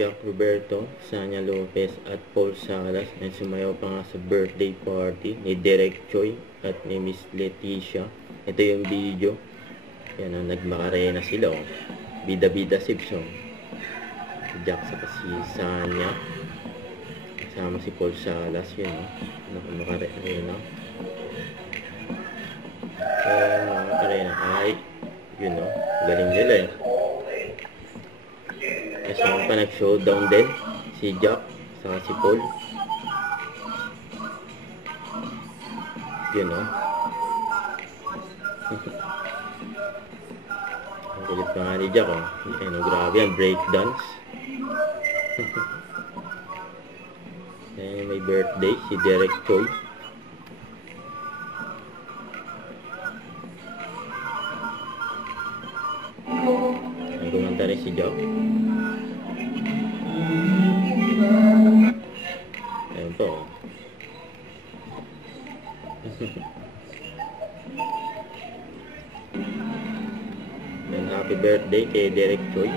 Jack Roberto, Sanya Lopez at Paul Salas na sumayaw pa nga sa birthday party ni Derek Choi at ni Miss Leticia. Ito yung video. Yan ang nagmakarena sila. Oh. Bida-bida sipsong. Si Jack sa si Sanya. Kasama si Paul Salas. Yun o. Nagmakarena. Nagmakarena. Ay, yun o. Galing nila eh. Kasama pa nag-showdown din si Jack saka si Paul. Yun o. Ang kulit pa nga ni Jack o. Ano, grabe yan, breakdance. May birthday si Derek Choi. Ang gumanta rin si Jack. Ayan po. And happy birthday kay Derek Choi.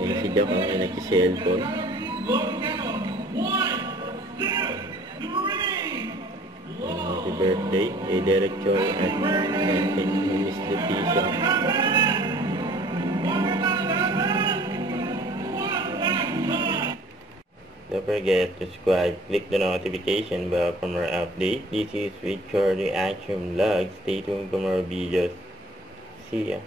Ayan si Jack ang nag-cellphone. Happy birthday kay Derek Choi at kay Miss Leticia. Don't forget to subscribe, click the notification bell for more updates. This is Richard Reaction Vlog. Stay tuned for more videos. See ya.